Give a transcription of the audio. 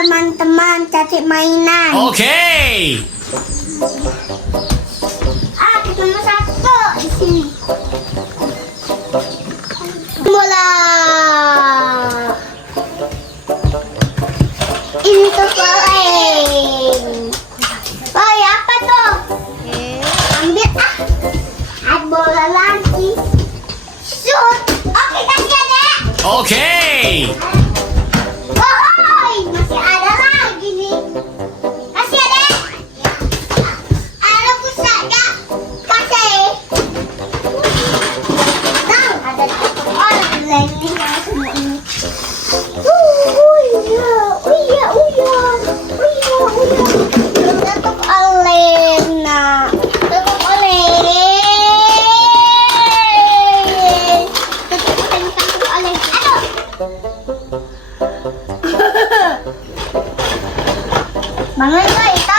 teman-teman cari mainan. Okay. Kita mau satu di sini. Mula. Ini tuh kaleng. Oh, apa tuh? Ambil Ada bola lagi. Shoot. Oke, kasih adek. Okay. Oh, masih ada lagi nih. Kasih adek. Ada pusaka. Kasih. Nah, ada orang lagi yang semua ini. Tutup oleh nak. Tutup oleh. Tutup oleh. Aduh. Bangun guys.